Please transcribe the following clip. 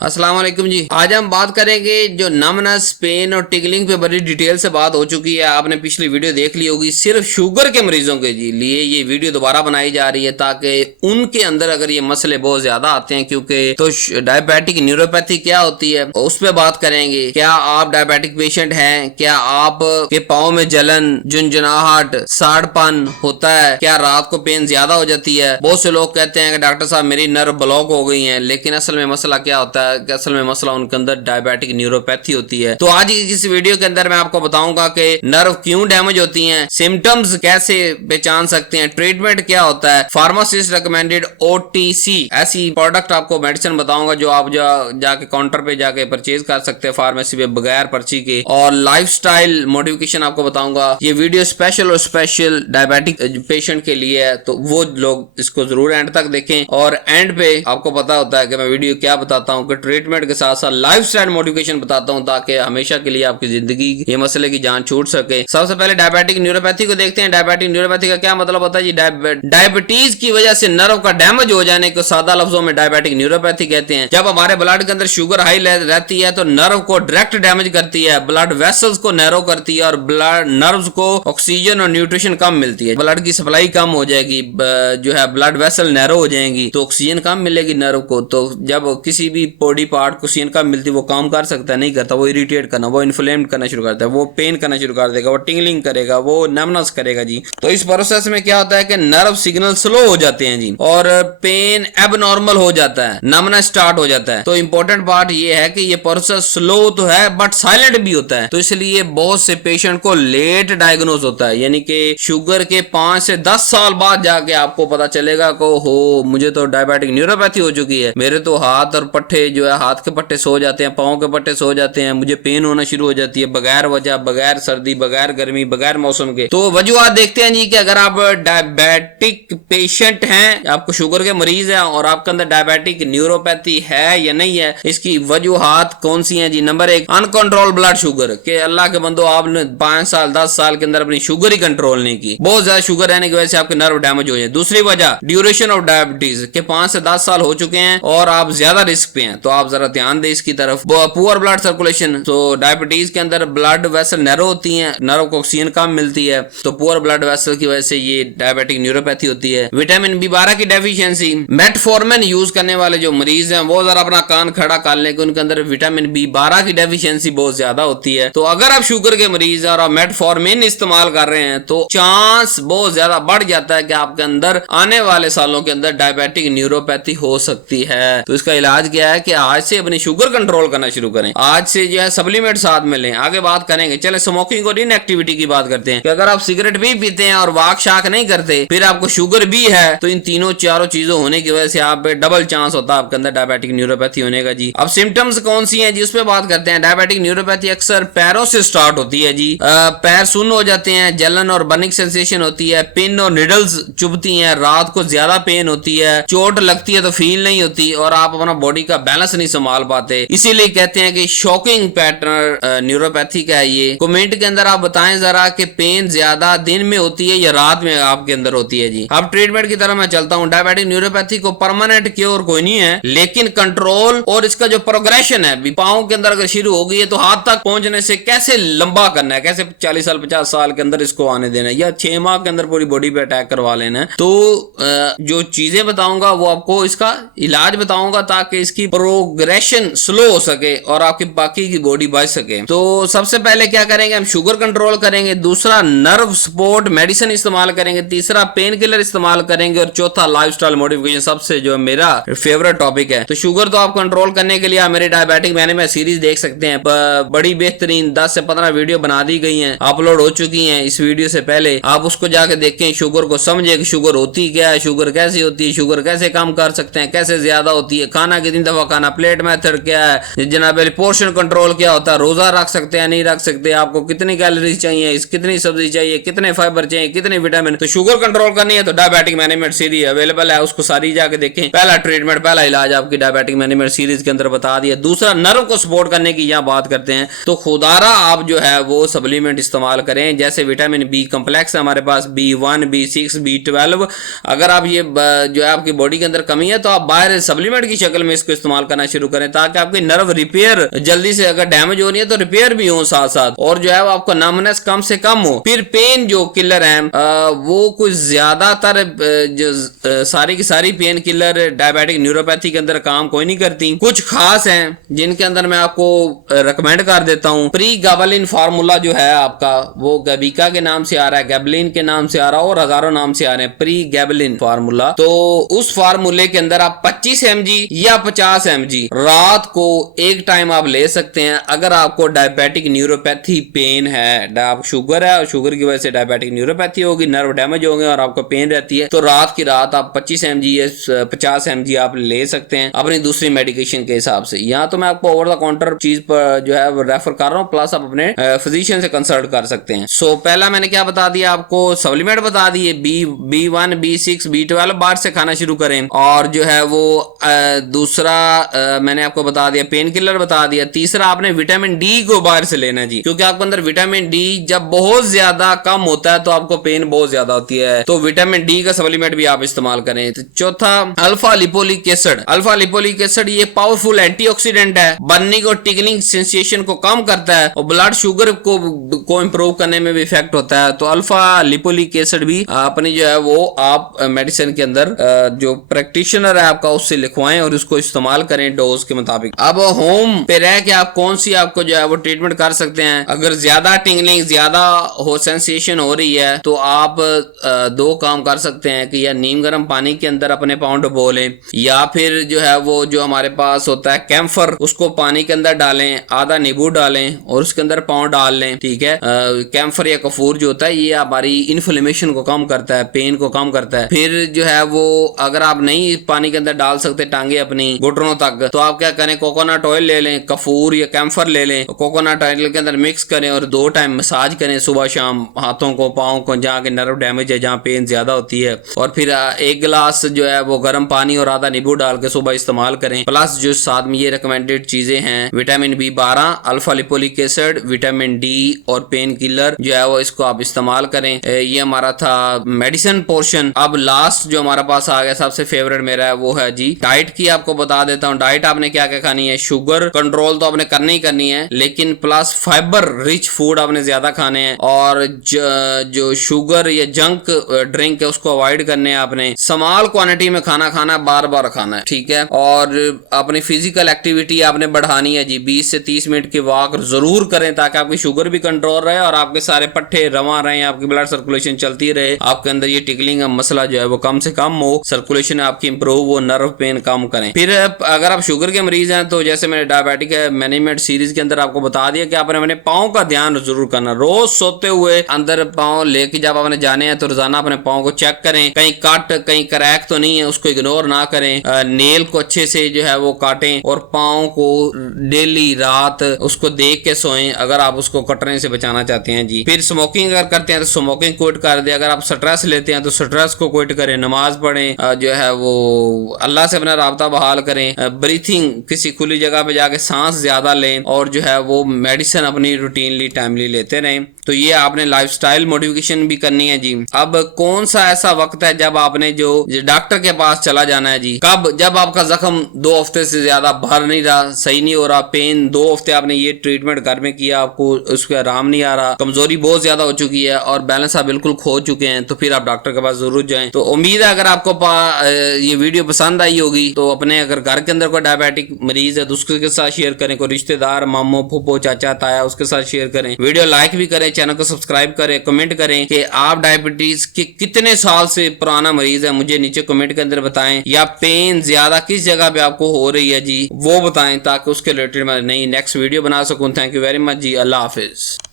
अस्सलाम वालेकुम जी। आज हम बात करेंगे जो नमनस, पेन और टिकलिंग पे बड़ी डिटेल से बात हो चुकी है। आपने पिछली वीडियो देख ली होगी। सिर्फ शुगर के मरीजों के लिए ये वीडियो दोबारा बनाई जा रही है ताकि उनके अंदर अगर ये मसले बहुत ज्यादा आते हैं, क्योंकि तो डायबिटिक न्यूरोपैथी क्या होती है उस पर बात करेंगे। क्या आप डायबिटिक पेशेंट हैं? क्या आप के पाँव में जलन, झुंझुनाहट, साड़पन होता है? क्या रात को पेन ज्यादा हो जाती है? बहुत से लोग कहते हैं कि डॉक्टर साहब मेरी नर्व ब्लॉक हो गई है, लेकिन असल में मसला क्या होता है? असल में मसला उनके अंदर डायबिटिक न्यूरोपैथी होती है। तो आज की इस वीडियो के अंदर मैं आपको बताऊंगा कि नर्व क्यों डैमेज होती हैं, सिम्टम्स कैसे पहचान सकते हैं, ट्रीटमेंट क्या होता है, फार्मासिस्ट रिकमेंडेड OTC ऐसी प्रोडक्ट आपको मेडिसिन बताऊंगा जो आप जाके काउंटर पे जाके परचेज कर सकते हैं फार्मेसी पे बगैर पर्ची के, और लाइफस्टाइल मॉडिफिकेशन आपको बताऊंगा। ये वीडियो स्पेशल और स्पेशल डायबिटिक पेशेंट के लिए है, तो वो लोग इसको जरूर एंड तक देखें। और एंड पे आपको पता होता है कि मैं वीडियो क्या बताता हूँ, ट्रीटमेंट के साथ साथ लाइफस्टाइल मॉडिफिकेशन बताता हूं ताकि हमेशा के लिए आपकी जिंदगी ये मसले की जान छूट सके। सबसे पहले डायबिटिक न्यूरोपैथी को देखते हैं। डायबिटिक न्यूरोपैथी का क्या मतलब होता है जी? डायबिटीज की वजह से नर्व का डैमेज हो जाने को सादा लफ्जों में डायबिटिक न्यूरोपैथी कहते हैं। जब हमारे ब्लड के अंदर शुगर हाई रहती है तो नर्व को डायरेक्ट डैमेज करती है, ब्लड वेसल्स को नैरो करती है और ब्लड नर्व्स को ऑक्सीजन और न्यूट्रिशन कम मिलती है। ब्लड की सप्लाई कम हो जाएगी, जो है ब्लड वेसल नैरो हो जाएंगी तो ऑक्सीजन कम मिलेगी नर्व को। तो जब किसी भी बॉडी पार्ट को ऑक्सीजन कम मिलती है वो काम कर सकता है? नहीं करता। वो इरिटेट करना, वो इन्फ्लेम करना शुरू करता है, वो पेन करना शुरू कर देगा, वो टिंगलिंग करेगा, वो नमनस करेगा जी। तो इस प्रोसेस में क्या होता है कि नर्व सिग्नल स्लो हो जाते हैं जी, और पेन एबनॉर्मल हो जाता है, नमनस स्टार्ट हो जाता है। तो इंपॉर्टेंट पार्ट ये है कि ये प्रोसेस स्लो तो है बट साइलेंट भी होता है। तो इसलिए बहुत से पेशेंट को लेट डायग्नोज होता है, यानी कि शुगर के 5 से 10 साल बाद जाके आपको पता चलेगा को हो मुझे तो डायबिटिक न्यूरोपैथी हो चुकी है, मेरे तो हाथ और पट्टे जो है हाथ के पट्टे सो जाते हैं, पाँव के पट्टे सो जाते हैं, मुझे पेन होना शुरू हो जाती है बगैर वजह, बगैर सर्दी, बगैर गर्मी, बगैर मौसम के। तो वजूहत देखते हैं जी कि अगर आप डायबिटिक पेशेंट हैं, आपको शुगर के मरीज हैं और आपके अंदर डायबिटिक न्यूरोपैथी है या नहीं है, इसकी वजूहत कौन सी हैं जी? Number 1, uncontrol blood sugar. के अल्लाह के बंदो आपने 5 साल 10 साल के अंदर अपनी शुगर ही कंट्रोल नहीं की, बहुत ज्यादा शुगर रहने की वजह से आपके नर्व डैमेज हो जाए। दूसरी वजह ड्यूरेशन ऑफ डायबिटीज के 5 से 10 साल हो चुके हैं और आप ज्यादा रिस्क पे हैं, तो आप जरा ध्यान दें इसकी तरफ। पुअर ब्लड सर्कुलेशन, तो डायबिटीज के अंदर ब्लड वेसल नैरो होती हैं, नर्व को ऑक्सीजन कम मिलती है, तो पुअर ब्लड वेसल की वजह से ये डायबिटिक न्यूरोपैथी होती है। विटामिन B12 की डेफिशिएंसी, मेटफॉर्मिन यूज करने वाले जो मरीज हैं वो जरा अपना कान खड़ा कर लें कि उनके अंदर विटामिन B12 की डेफिशिएंसी बहुत ज्यादा होती है। तो अगर आप शुगर के मरीज हैं और आप मेटफॉर्मिन इस्तेमाल कर रहे हैं तो चांस बहुत ज्यादा बढ़ जाता है कि आपके अंदर आने वाले सालों के अंदर डायबिटिक न्यूरोपैथी हो सकती है। तो इसका इलाज क्या है कि आज से अपनी शुगर कंट्रोल करना शुरू करें, आज से जो है सप्लीमेंट साथ में लें। आगे बात करेंगे। चले स्मोकिंग और इनएक्टिविटी की बात करते हैं कि अगर आप सिगरेट भी पीते हैं और वाक शाक नहीं करते, फिर आपको शुगर भी है, तो इन तीनों चारों चीजों होने की वजह से आप पे डबल चांस होता है आपके अंदर डायबिटिक न्यूरोपैथी होने का जी। अब सिम्टम्स कौन सी हैं जी, उस पर बात करते हैं। डायबिटिक न्यूरोपैथी अक्सर पैरों से स्टार्ट होती है जी। पैर सुन्न हो जाते हैं, जलन और बर्निंग सेंसेशन होती है, पिन और निडल्स चुभती हैं, रात को ज्यादा पेन होती है, चोट लगती है तो फील नहीं होती और आप अपना बॉडी का बैलेंस नहीं संभाल पाते। इसीलिए कहते हैं कि शॉकिंग पैटर्न न्यूरोपैथी का है ये। कमेंट के अंदर आप बताएं जरा कि पेन ज्यादा दिन में होती है या रात में आपके अंदर होती है जी। अब ट्रीटमेंट की तरफ मैं चलता हूं। डायबिटिक न्यूरोपैथी को परमानेंट क्योर कोई नहीं है, लेकिन कंट्रोल और इसका जो प्रोग्रेशन है, पाँव के अंदर अगर शुरू हो गई है तो हाथ तक पहुंचने से कैसे लंबा करना है, कैसे 40 साल 50 साल के अंदर इसको आने देना है या 6 माह के अंदर पूरी बॉडी पे अटैक करवा लेना है। तो जो चीजें बताऊंगा वो आपको इसका इलाज बताऊंगा ताकि इसकी प्रोग्रेशन स्लो हो सके और आपकी बाकी की बॉडी बच सके। तो सबसे पहले क्या करेंगे, हम शुगर कंट्रोल करेंगे, दूसरा नर्व सपोर्ट मेडिसिन इस्तेमाल करेंगे, तीसरा पेन किलर इस्तेमाल करेंगे और चौथा लाइफस्टाइल मॉडिफिकेशन, सबसे जो मेरा फेवरेट टॉपिक है। तो शुगर तो आप कंट्रोल करने के लिए आप मेरी डायबिटिक मैंने सीरीज देख सकते हैं, बड़ी बेहतरीन 10 से 15 वीडियो बना दी गई हैं, अपलोड हो चुकी हैं इस वीडियो से पहले। आप उसको जाके देखें, शुगर को समझे कि शुगर होती क्या है, शुगर कैसी होती है, शुगर कैसे कम कर सकते हैं, कैसे ज्यादा होती है, खाना कितनी दफा खाना, प्लेट मेथड क्या है जनाब, पोर्शन कंट्रोल क्या होता है, रोजा रख सकते हैं नहीं रख सकते, आपको कितनी कैलोरीज चाहिए, कितनी सब्जी चाहिए, कितने फाइबर चाहिए, कितने विटामिन। तो शुगर कंट्रोल करनी है तो डायबिटिक मैनेजमेंट सीरीज अवेलेबल है, उसको सारी जाके देखें। पहला ट्रीटमेंट, पहला इलाज आपकी डायबिटिक मैनेजमेंट सीरीज के अंदर बता दिया। दूसरा नर्व को सपोर्ट करने की यहाँ बात करते हैं, तो खुदारा आप जो है वो सप्लीमेंट इस्तेमाल करें, जैसे विटामिन बी कम्प्लेक्स है हमारे पास, B1, B6, B12। अगर आप ये जो है आपकी बॉडी के अंदर कमी है तो आप बाहर सप्लीमेंट की शक्ल में इसको इस्तेमाल करना शुरू करें ताकि आपकी नर्व रिपेयर जल्दी से, अगर डैमेज हो रही है तो रिपेयर भी हो साथ साथ, और जो है वो आपको नमनेस कम से कम हो। फिर पेन जो किलर है वो कुछ ज्यादातर जो सारी की सारी पेन किलर डायबिटिक न्यूरोपैथी के अंदर काम कोई नहीं करती। कुछ खास हैं जिनके अंदर मैं आपको रिकमेंड कर देता हूं। प्री गैबलिन फार्मूला जो है आपका, वो गैबिका के नाम से आ रहा है, गैबलिन के नाम से आ रहा है और हजारों नाम से आ रहे हैं, प्री गैबलिन फार्मूला। तो उस फार्मूले के अंदर आप 25 mg या 50 mg रात को एक टाइम आप ले सकते हैं। अगर आपको डायबिटिक न्यूरोपैथी पेन है, आप शुगर है और शुगर की वजह से डायबिटिक न्यूरोपैथी होगी, नर्व डैमेज होंगे और आपको पेन रहती है, तो रात की रात आप 25 mg या 50 mg आप ले सकते हैं अपनी दूसरी मेडिकेशन के हिसाब से। यहाँ तो मैं आपको ओवर द काउंटर चीज पर जो है रेफर कर रहा हूँ, प्लस आप अपने फिजिशियन से कंसल्ट कर सकते हैं। सो पहला मैंने क्या बता दिया आपको, सप्लीमेंट बता दिए, B1 B6 B12 बार से खाना शुरू करें, और जो है वो दूसरा मैंने आपको बता दिया पेन किलर बता दिया। तीसरा आपने विटामिन डी को बाहर से लेना जी, क्योंकि आपके अंदर विटामिन डी जब बहुत ज्यादा कम होता है तो आपको पेन बहुत ज्यादा होती है, तो विटामिन डी का सप्लीमेंट भी आप इस्तेमाल करें। तो चौथा alpha lipoic acid. Alpha lipoic acid ये पावरफुल एंटीऑक्सीडेंट है, बर्निंग और टिकलिंग सेंसेशन को कम करता है और ब्लड शुगर को इंप्रूव करने में भी इफेक्ट होता है। तो अल्फा लिपोलिक एसिड भी अपनी जो है वो आप मेडिसिन के अंदर जो प्रैक्टिशनर है आपका उससे लिखवाएं और उसको इस्तेमाल करें डोज के मुताबिक। अब होम पे रह के आप कौन सी आपको जो है वो ट्रीटमेंट कर सकते हैं। अगर ज्यादा टिंगलिंग ज्यादा हो सेंसेशन हो रही है तो आप दो काम कर सकते हैं कि या नीम गर्म पानी के अंदर अपने पाँव डुबो लें, या फिर जो है वो जो हमारे पास होता है कैम्फर, उसको पानी के अंदर डालें, आधा नींबू डालें और उसके अंदर पाँव डाल लें, ठीक है। कैम्फर या कफूर जो होता है ये हमारी इन्फ्लेमेशन को कम करता है, पेन को कम करता है। फिर जो है वो अगर आप नहीं पानी के अंदर डाल सकते टांगे अपनी घुटनों तक, तो आप क्या करें, कोकोनट ऑयल ले लें, कफूर या कैम्फर ले लें, कोकोनट ऑयल के अंदर मिक्स करें और 2 टाइम मसाज करें सुबह शाम, हाथों को पाँव को, जहाँ के नर्व डैमेज है, जहाँ पेन ज्यादा होती है। और फिर 1 गिलास जो है वो गर्म पानी और आधा नींबू डाल के सुबह इस्तेमाल करें। प्लस जो साथ में ये रिकमेंडेड चीजें हैं, vitamin B12, alpha lipoic acid, vitamin D और पेन किलर जो है वो इसको आप इस्तेमाल करें। ये हमारा था मेडिसिन पोर्शन। अब लास्ट जो हमारा पास आ गया सबसे फेवरेट मेरा है वो है जी डाइट की। आपको बता देता हूँ डाइट आपने क्या क्या खानी है। शुगर कंट्रोल तो आपने करनी ही करनी है, लेकिन प्लस फाइबर रिच फूड आपने ज्यादा खाने हैं, और जो शुगर या जंक ड्रिंक है उसको अवॉइड करने हैं आपने। स्मॉल क्वांटिटी में खाना खाना, बार बार खाना है, ठीक है। और अपनी फिजिकल एक्टिविटी आपने बढ़ानी है जी, 20 से 30 मिनट की वॉक जरूर करें ताकि आपकी शुगर भी कंट्रोल रहे और आपके सारे पट्टे रवा रहे, आपकी ब्लड सर्कुलेशन चलती रहे, आपके अंदर ये टिकलिंग का मसला जो है वो कम से कम हो, सर्कुलेशन आपकी इंप्रूव हो, नर्व पेन कम करें। फिर अगर आप शुगर के मरीज हैं तो जैसे मैंने डायबिटिक मैनेजमेंट सीरीज के अंदर आपको बता दिया कि आपने अपने पाँव का ध्यान जरूर करना। रोज सोते हुए अंदर पाँव लेके जब आपने जाने हैं तो रोजाना अपने पाँव को चेक करें, कहीं कट कहीं क्रैक तो नहीं है, उसको इग्नोर ना करें। नेल को अच्छे से जो है वो काटें और पाँव को डेली रात उसको देख के सोएं अगर आप उसको कटने से बचाना चाहते हैं जी। फिर स्मोकिंग अगर करते हैं तो स्मोकिंग क्विट कर दे। अगर आप स्ट्रेस लेते हैं तो स्ट्रेस को क्विट करें, नमाज पढ़ें, जो है वो अल्लाह से अपना राब्ता बहाल करें, ब्रीथिंग किसी खुली जगह पे जाके सांस ज्यादा लें, और जो है वो मेडिसिन अपनी रूटीनली टाइमली लेते रहें। तो ये आपने लाइफस्टाइल मॉडिफिकेशन भी करनी है जी। अब कौन सा ऐसा वक्त है जब आपने जो डॉक्टर के पास चला जाना है जी? कब? जब आपका जख्म 2 हफ्ते से ज्यादा भर नहीं रहा, सही नहीं हो रहा, पेन 2 हफ्ते आपने ये ट्रीटमेंट घर में किया, आपको उसका आराम नहीं आ रहा, कमजोरी बहुत ज्यादा हो चुकी है और बैलेंस आप बिल्कुल खो चुके हैं, तो फिर आप डॉक्टर के पास जरूर जाएं। तो उम्मीद है अगर आपको ये वीडियो पसंद आई होगी तो अपने अगर घर के अंदर कोई डायबिटिक मरीज है तो उसके साथ शेयर करें, कोई रिश्तेदार, मामू, फूफो, चाचा, ताया, उसके साथ शेयर करें। वीडियो लाइक भी करें, चैनल को सब्सक्राइब करें, कमेंट करें कि आप डायबिटीज के कितने साल से पुराना मरीज है, मुझे नीचे कमेंट के अंदर बताएं, या पेन ज्यादा किस जगह पे आपको हो रही है जी वो बताएं ताकि उसके रिलेटेड मैं नई नेक्स्ट वीडियो बना सकूं। Thank you very much ji, Allah Hafiz.